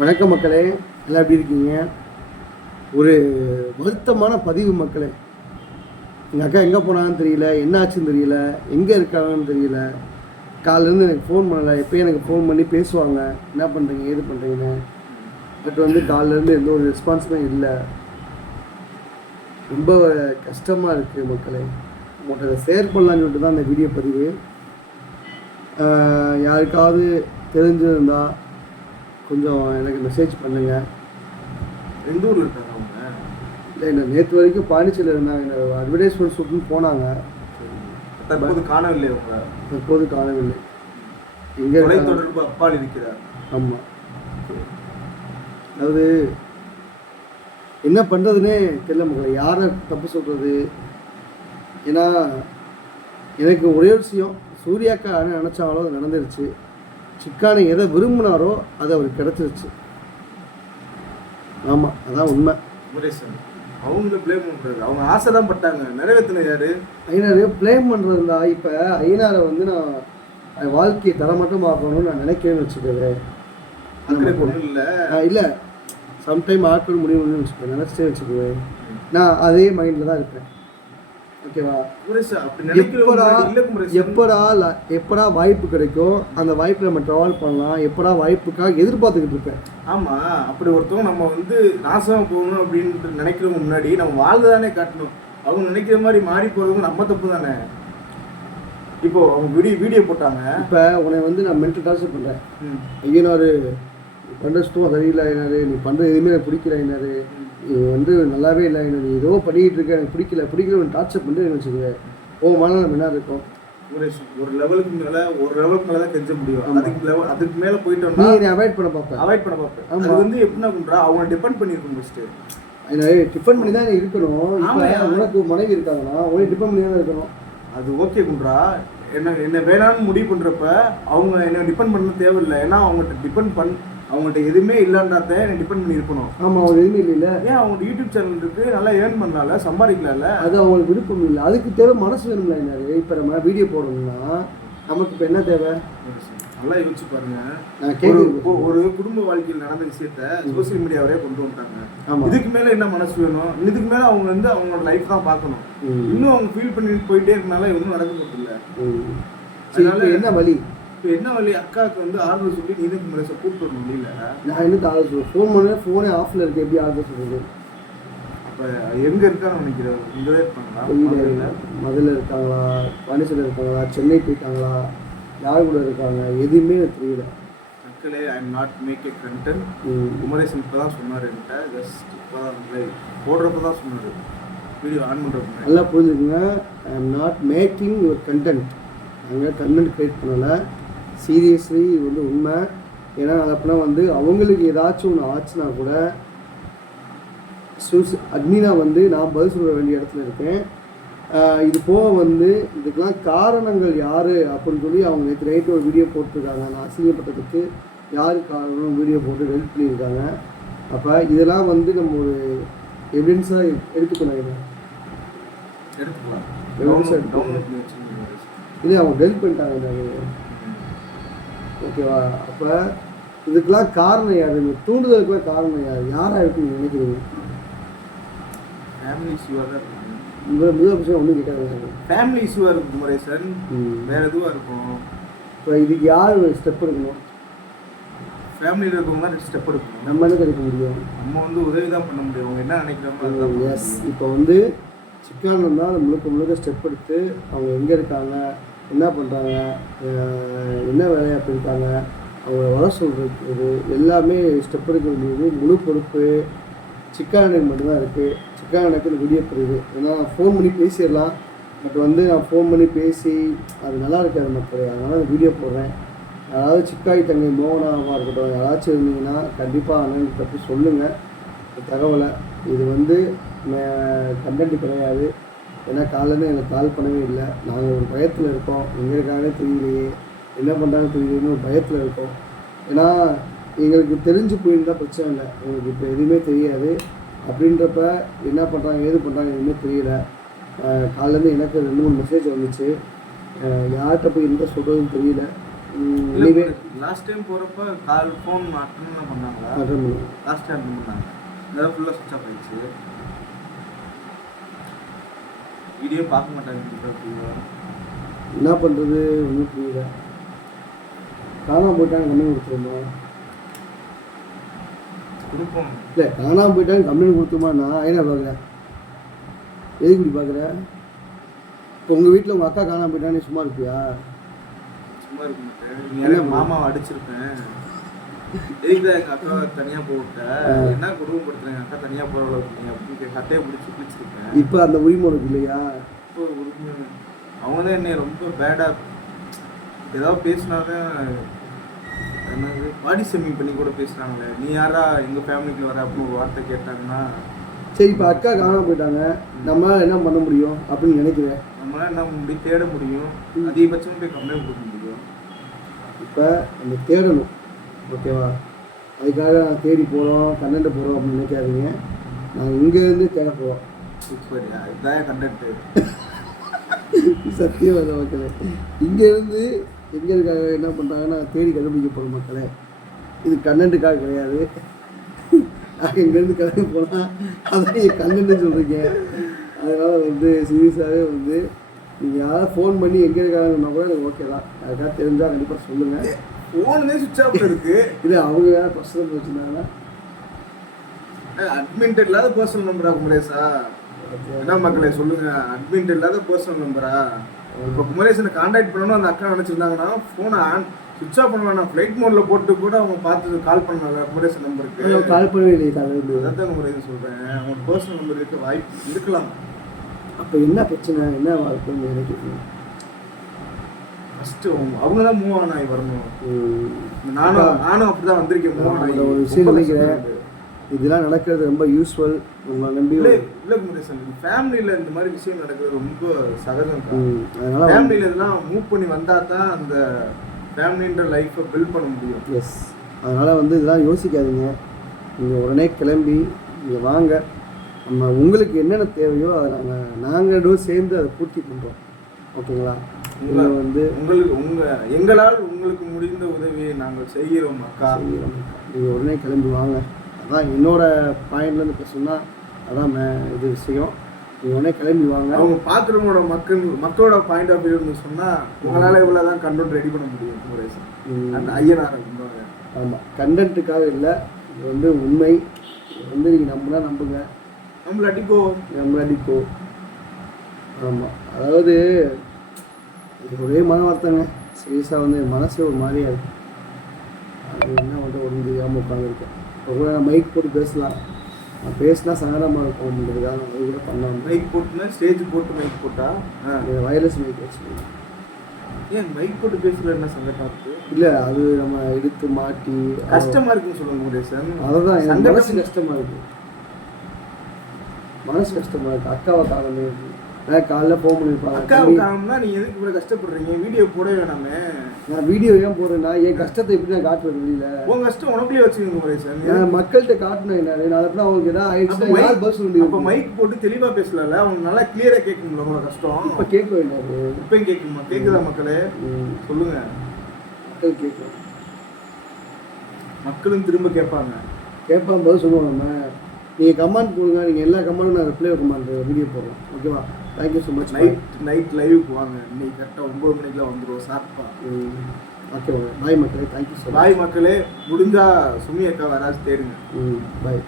வணக்கம் மக்களே எல்லாம் எப்படி இருக்கீங்க? ஒரு வருத்தமான பதிவு மக்களே. எங்கள் அக்கா எங்கே போனான்னு தெரியல என்ன ஆச்சுன்னு தெரியல எங்கே இருக்காங்கன்னு தெரியல. காலையிலேருந்து எனக்கு ஃபோன் பண்ணலை எப்போயும் எனக்கு ஃபோன் பண்ணி பேசுவாங்க. என்ன பண்ணுறீங்க ஏது பண்ணுறீங்கன்னு பட் வந்து காலையிலேருந்து எந்த ஒரு ரெஸ்பான்ஸுமே இல்லை. ரொம்ப கஷ்டமாக இருக்குது மக்களே. உங்கள்கிட்ட அதை ஷேர் பண்ணலான்னு சொல்லிட்டு தான் அந்த வீடியோ பதிவு. யாருக்காவது தெரிஞ்சிருந்தால் கொஞ்சம் எனக்கு மெசேஜ் பண்ணுங்கள் எந்த ஊர்ல இருக்காங்க அவங்க? இல்லை என்ன நேற்று வரைக்கும் பாண்டிச்சேரியில் இருந்தாங்க. என்ன அட்வர்டைஸ்மெண்ட் ஷூட்னு போனாங்க. தற்போது காணவில்லை அவங்க. தற்போது காணவில்லை. எங்கே தொடர்பு அப்பால் இருக்கிறார். ஆமாம் அதாவது என்ன பண்ணுறதுனே தெரியல மக்களை யாரை தப்பு சொல்கிறது ஏன்னா எனக்கு ஒரே விஷயம். சூர்யாக்கா நினச்சாங்களோ அது நடந்துருச்சு. சிக்கானை எதை விரும்பினாரோ அது அவருக்கு கிடச்சிருச்சு ஆமாம் அதான் உண்மை. அவங்க ப்ளேம் பண்றாரு அவங்க ஆசை தான் பட்டாங்க. நிறைவேற்றின யாரு? ஐயனாரு ப்ளேம் பண்ணுறதுனா இப்போ ஐயனாரை வந்து நான் வாழ்க்கையை தரமட்டமாக்கணும்னு நான் நினைக்கிறேன்னு ஒன்றும் இல்லை. இல்லை. சம்டைம் ஆட்கள் முடியும்னு வச்சுக்கோங்க. நினச்சிட்டே வச்சுக்குவேன் நான் அதே மைண்டில் தான் இருப்பேன். ஓகேவா? எப்படா எப்படா எப்படா வாய்ப்பு கிடைக்கும் அந்த வாய்ப்பு நம்ம ட்ராவல் பண்ணலாம். எப்படா வாய்ப்புக்காக எதிர்பார்த்துக்கிட்டு இருப்பேன். ஆமா அப்படி ஒருத்தவங்க நம்ம வந்து நாசமா போகணும் அப்படின்ட்டு நினைக்கிறவங்க முன்னாடி நம்ம வாழ்ந்துதானே காட்டணும். அவங்க நினைக்கிற மாதிரி மாறி போறது நம்ம தப்பு தானே இப்போ அவங்க வீடியோ வீடியோ போட்டாங்க. இப்போ உன்னை வந்து நான் மென்டல் டார்ச்சர் பண்ணுறேன் நீ பண்ணுற சுத்தம் சரியில்லை ஐயனாரு நீ பண்ணுறது எதுவுமே எனக்கு பிடிக்கல ஐயனாரு நீ வந்து நல்லாவே இல்லை ஐயனாரு நீ ஏதோ பண்ணிக்கிட்டு இருக்க எனக்கு பிடிக்கல. பிடிக்கல டார்ச்சர் பண்ணிட்டு வச்சுக்குவேன் ஓ மன நம்ம என்ன இருக்கும்? ஒரு லெவலுக்கு மேல ஒரு லெவலுக்கு மேல தான் கெஞ்ச முடியும். அதுக்கு லெவல் அதுக்கு மேல நீ போயிட்டோம்னா என்னை அவாய்ட் பண்ண பார்ப்பேன் அவாய்ட் பண்ண பார்ப்பேன். அது வந்து எப்படின்னா பண்றா அவங்க டிபெண்ட் பண்ணிருக்கும் ஃபர்ஸ்ட் டிஃபன் பண்ணி தான் நீ இருக்கணும். உனக்கு மனைவி இருக்காங்கன்னா உனக்கு டிஃபன் பண்ணி தான் இருக்கணும். அது ஓகே குன்றா என்ன என்ன வேணாம்னு முடிவு பண்றப்ப அவங்க என்ன டிபெண்ட் பண்ண தேவையில்லை. ஏன்னா அவங்ககிட்ட டிபெண்ட் பண் அவங்ககிட்ட எதுவுமே இல்லைன்றத என்ன டிபெண்ட் பண்ணி இருக்கணும் ஆமாம் அவர் எதுவுமே இல்லைல்ல. ஏன் அவங்க யூடியூப் சேனல் இருக்கு நல்லா ஏர்ன் பண்ணலாம்ல சம்பாதிக்கலாம்ல? அது அவங்களுக்கு விருப்பம் இல்லை. அதுக்கு தேவை மனசு வேணும்ல ஐயனாரு இப்போ நம்ம வீடியோ போடணும்னா நமக்கு இப்போ என்ன தேவை? நல்லா யோசிச்சு பாருங்க. ஒரு ஒரு குடும்ப வாழ்க்கையில் நடந்த விஷயத்த சோசியல் மீடியாவரே கொண்டு வந்துட்டாங்க. இதுக்கு மேல என்ன மனசு வேணும்? இதுக்கு மேல அவங்க வந்து அவங்களோட லைஃப் தான் பார்க்கணும். இன்னும் அவங்க ஃபீல் பண்ணிட்டு போயிட்டே இருக்கனால ஒன்றும் நடக்க போகிறது இல்லை. என்ன வழி? இப்போ என்ன வழி? அக்காவுக்கு வந்து ஆறுதல் சொல்லி நீ இதுக்கு மேலே கூப்பிட்டு முடியல நான் என்ன ஆர்டர் சொல்லுவேன் ஃபோன் பண்ண ஃபோனே ஆஃபில் இருக்கு. எப்படி ஆர்டர் சொல்றது? அப்போ எங்க இருக்கான்னு நினைக்கிறேன் இங்கே இருப்பாங்களா? மதுல இருக்காங்களா? பாண்டிச்சேரியில் இருக்காங்களா? சென்னை போயிட்டாங்களா? யார் கூட இருக்காங்க? எதுவுமே தெரியல மக்களே I am not make a content. Kumaresan இப்போ தான் சொன்னார் என்கிட்ட. ஜஸ்ட் இப்போ தான் போடுறப்ப தான் சொன்னார். வீடியோ ஆன் பண்ணுறப்ப நல்லா புரிஞ்சுக்கங்க. I am not making your content நாங்கள் கண்டென்ட் க்ரியேட் பண்ணலை. சீரியஸ்லி இது வந்து உண்மை. ஏன்னா அப்படின்னா வந்து அவங்களுக்கு ஏதாச்சும் ஒன்று ஆச்சுன்னா கூட சூஸ் அட்மினா வந்து நான் பதில் சொல்ல வேண்டிய இடத்துல இருக்கேன். இது போக வந்து இதுக்கெல்லாம் காரணங்கள் யார் அப்படின்னு சொல்லி அவங்க நேற்று நைட்டு ஒரு வீடியோ போட்டிருக்காங்க. நான் அசிங்கப்பட்டதுக்கு யார் காரணம் வீடியோ போட்டு டெலிட் பண்ணியிருக்காங்க. அப்போ இதெல்லாம் வந்து நம்ம ஒரு எவிடன்ஸாக எடுத்துக்கணும் இதை. எடுத்துக்கலாம். இல்லை அவங்க டெலிட் பண்ணிட்டாங்க ஓகேவா? அப்போ இதுக்கெல்லாம் காரணம் யார்? இந்த தூண்டுதலுக்குலாம் காரணம் யார்? யாராக இருக்குன்னு நினைக்கிறீங்க? ஃபேமிலி இஷ்யூவாக தான் இருக்கும். முதல் விஷயம் ஒன்றும் கேட்காது ஃபேமிலி இஷ்யூவாக இருக்கும் குமரேசன் ம். வேற எதுவாக இருக்கும்? இப்போ இதுக்கு யார் ஸ்டெப் எடுக்கணும்? ஃபேமிலியில் இருக்கவங்க தான் ஸ்டெப் எடுக்கணும். நம்ம என்ன கிடைக்க முடியும்? நம்ம வந்து உதவி தான் பண்ண முடியும். அவங்க என்ன நினைக்கிறாங்களோ எஸ். இப்போ வந்து சிக்கான் இருந்தால் முழுக்க முழுக்க ஸ்டெப் எடுத்து அவங்க எங்கே இருக்காங்க? என்ன பண்ணுறாங்க என்ன வேலையாக போயிருக்காங்க? அவங்கள வர சொல்கிறது எல்லாமே ஸ்டெப் எடுக்க வேண்டியது முழு பொறுப்பு. சிக்கானுக்கு மட்டும்தான் இருக்குது சிக்கானுக்கு இந்த வீடியோ புரியுது ஏன்னா நான் ஃபோன் பண்ணி பேசிடலாம். பட் வந்து நான் ஃபோன் பண்ணி பேசி அது நல்லா இருக்காது மக்கள். அதனால் அந்த வீடியோ போடுறேன். யாராவது சிக்காய் தங்கை மோகனாவாக இருக்கட்டும் யாராச்சும் இருந்தீங்கன்னா கண்டிப்பாக அண்ணன் பற்றி சொல்லுங்கள் தகவலை. இது வந்து கண்டென்ட் கிடையாது. ஏன்னா காலையிலேருந்து எனக்கு கால் பண்ணவே இல்லை. நாங்கள் ஒரு பயத்தில் இருக்கோம். எங்கே இருக்காங்கன்னு தெரியலையே. என்ன பண்ணுறாங்கன்னு தெரியலையேன்னு ஒரு பயத்தில் இருக்கோம். ஏன்னா எங்களுக்கு தெரிஞ்சு போயிருந்தா பிரச்சனை இல்லை. எங்களுக்கு இப்போ எதுவுமே தெரியாது. அப்படின்றப்ப என்ன பண்ணுறாங்க ஏது பண்ணுறாங்க எதுவுமே தெரியல. காலையிலேருந்து எனக்கு ரெண்டு மூணு மெசேஜ் வந்துச்சு. யார்கிட்ட போய் என்ன சொல்கிறதுன்னு தெரியல. நீவே லாஸ்ட் டைம் போறப்ப கால் ஃபோன் அட்டன் பண்ணாங்களா? அட்டன் பண்ணுங்க லாஸ்ட் டைம் அட்டன் பண்ணாங்க? இதெல்லாம் ஃபுல்லாக சுவிச் ஆஃப் ஆயிடுச்சு. வீடியோ பார்க்க மாட்டாங்க என்ன பண்ணுறது ஒன்றும் புரியல. காணாம போயிட்டாங்க கம்ப்ளைண்ட் கொடுத்துருமா? கொடுப்போம். இல்லை காணாம போயிட்டாங்க கம்ப்ளைண்ட் கொடுத்துருமா? நான் என்ன பார்க்குறேன்? எதுக்கு இப்படி பார்க்குற? இப்போ உங்கள் வீட்டில் உங்கள் அக்கா காணாம போயிட்டா நீ சும்மா இருப்பியா? சும்மா இருக்க மாட்டேன். நீ மாமாவை அடிச்சிருப்பேன். எதுக்குதான் எங்க அக்கா தனியா போட்ட? என்ன குடும்பப்படுத்துறேன் எங்க அக்கா தனியா போற அளவுக்கு அப்படின்னு கே- கட்டையை பிடிச்சி பிடிச்சிருப்பேன் இப்போ அந்த உரிமை உனக்கு இல்லையா? இப்போ உரிமை. அவங்க தான் என்னை ரொம்ப பேடா ஏதாவது பேசினாதான் என்னது பாடி செமிங் பண்ணி கூட பேசுறாங்களே. நீ யாரா எங்க ஃபேமிலிக்குள்ள வர அப்படின்னு ஒரு வார்த்தை கேட்டாங்கன்னா சரி இப்போ அக்கா காணாம போயிட்டாங்க. நம்மளால என்ன பண்ண முடியும் அப்படின்னு நினைக்கிறேன். நம்மளால என்ன முடி தேட முடியும்? அதிகபட்சம் போய் கம்ப்ளைண்ட் கொடுக்க முடியும். இப்போ நம்ம தேடணும். ஓகேவா அதுக்காக நான் தேடி போகிறோம் கண்ணண்ட போகிறோம் அப்படின்னு நினைக்காதீங்க. நாங்கள் இங்கேருந்து தேட போகிறோம் இதுதான் கண்டக்ட் சத்தியம் அதை மக்களே. இங்கேருந்து எங்கே இருக்காங்க என்ன பண்ணுறாங்கன்னா தேடி கண்டுபிடிக்க போகிற மக்களே. இது கண்ணண்டுக்காக கிடையாது. நாங்கள் இங்கேருந்து கிளம்பி போனால் அதான் நீங்கள் கண்ணண்டு சொல்கிறீங்க அதனால் வந்து சீரியஸாகவே வந்து நீங்கள் யாராவது ஃபோன் பண்ணி எங்கே இருக்காங்கன்னா கூட எனக்கு ஓகே தான். யாருக்காவது தெரிஞ்சால் கண்டிப்பாக சொல்லுங்கள் ஃபோனுமே சுவிச் ஆஃப்ல இருக்கு. இல்லை அவங்க வேறு பர்சனல் வச்சுருந்தாங்கன்னா அட்மின்ட் இல்லாத பர்சனல் நம்பரா குமரேசா? என்ன மக்களே சொல்லுங்க. அட்மின்ட் இல்லாத பர்சனல் நம்பரா இப்போ குமரேசனை காண்டாக்ட் பண்ணணும் அந்த அக்கா நினைச்சிருந்தாங்கன்னா ஃபோனை ஆன் சுவிச் ஆஃப் பண்ணலாம் ஃப்ளைட் மோட்ல போட்டு கூட அவங்க பார்த்து கால் பண்ணாங்க குமரேசன் நம்பருக்கு. கால் பண்ணவே இல்லையே காலையில் அதான் தான் குமரேசன் சொல்றேன். அவங்க பர்சனல் நம்பர் இருக்க வாய்ப்பு இருக்கலாம். அப்போ என்ன பிரச்சனை? என்ன இருக்குன்னு நினைக்கிறீங்க ஃபர்ஸ்ட் அவங்க தான் மூவ் ஆன் ஆகி வரணும். நானும் நானும் அப்படிதான் வந்திருக்கேன் மூவ் ஆன் ஆகி. ஒரு விஷயம் நினைக்கிறேன். இதெல்லாம் நடக்கிறது ரொம்ப யூஸ்ஃபுல் உங்களை நம்பி இல்ல இல்ல ஃபேமிலியில இந்த மாதிரி விஷயம் நடக்கிறது ரொம்ப சகஜம் தான் அதனால ஃபேமிலியில இதெல்லாம் மூவ் பண்ணி வந்தா தான் அந்த ஃபேமிலின்ற லைஃப்பை பில்ட் பண்ண முடியும். எஸ் அதனால் வந்து இதெல்லாம் யோசிக்காதீங்க. நீங்கள் உடனே கிளம்பி நீங்கள் வாங்க. நம்ம உங்களுக்கு என்னென்ன தேவையோ அதை நாங்கள் நாங்களும் சேர்ந்து அதை பூர்த்தி பண்ணுறோம் ஓகேங்களா உங்க- நீங்கள் வந்து உங்களுக்கு உங்க எங்களால் உங்களுக்கு முடிந்த உதவியை நாங்கள் செய்கிறோம் அக்கா. நீங்கள் உடனே கிளம்பி வாங்க அதான் என்னோட பாயிண்ட்லேருந்து பேசணும்னா அதான் இது விஷயம். நீங்கள் உடனே கிளம்பி வாங்க அவங்க பாக்குறவங்களோட மக்கள் மக்களோட பாயிண்ட் ஆஃப் வியூ சொன்னா உங்களால இவ்வளவுதான் கண்டென்ட் ரெடி பண்ண முடியும் குமரேசன். அந்த ஐயனார் ஆமாம் கண்டென்ட்டுக்காக இல்லை. இது வந்து உண்மை. இது வந்து நீங்கள் நம்பினா நம்புங்க. நம்மள அடிக்கோ. நம்மளாடி போ ஆமாம் அதாவது இது ஒரே மன வருத்தங்க. சீரியஸாக வந்து என் மனசு ஒரு மாதிரியா இருக்கு. அது என்ன வந்து ஒன்று தெரியாமல் உட்காந்துருக்கேன் இப்போ கூட நான் மைக் போட்டு பேசலாம். நான் பேசினா சங்கடமாக இருக்கும் அப்படின்றதுக்காக நான் அது கூட பண்ணாமல் மைக் போட்டுனா ஸ்டேஜ் போட்டு மைக் போட்டா. வயர்லெஸ் மைக் வச்சுக்கோங்க. ஏன் மைக் போட்டு பேசல என்ன சங்கடம் இருக்கு? இல்லை அது நம்ம எடுத்து மாட்டி கஷ்டமா இருக்குன்னு சொல்லுங்க குமரேசன் அதுதான் எனக்கு மனசு கஷ்டமாக இருக்கு. மனசு கஷ்டமாக இருக்கு. அக்காவை காலமே நான் காலைல ஃபோன் பண்ணியிருப்பாங்க அக்காவுக்கு காரணம்னா நீங்க எதுக்கு இவ்வளவு கஷ்டப்படுறீங்க? வீடியோ போட வேணாமே. நான் வீடியோ ஏன் போடுறேன்னா என் கஷ்டத்தை எப்படி நான் காட்டுறது வெளியில? உங்க கஷ்டம் உனக்குள்ளே வச்சுக்கோங்க குமரேசன் நான் மக்கள்கிட்ட காட்டினேன் நான் நான் அப்புறம் அவங்களுக்கு ஏதாவது அப்ப ஆயிடுச்சுன்னா யார் பஸ் அப்ப சொல்லி மைக் போட்டு தெளிவா பேசல அவங்க நல்லா கிளியரா கேட்கும்ல உங்களோட கஷ்டம்? இப்போ கேட்க வேண்டாது இப்பயும் கேட்குமா? கேக்குதா மக்களே? ம், சொல்லுங்க. மக்கள் கேட்கும் மக்களும் திரும்ப கேட்பாங்க. கேட்பான் பதில் சொல்லுவோம் நம்ம. நீங்கள் கமெண்ட் போடுங்க நீங்கள் எல்லா கமெண்ட்டும் நான் ரிப்ளை கமெண்ட் வீடியோ போடுறோம் ஓகேவா thank you so much night night லைவுக்கு வாங்க. இன்னைக்கு கரெக்டாக ஒன்பது மணிக்கெல்லாம் வந்துடும் சாப்பிட்டா ஓகே பாய் மக்களே தேங்க்யூ ஸோ பாய் மக்களே. முடிஞ்சா சுமி அக்கா வராது தேடுங்க. ம் பாய்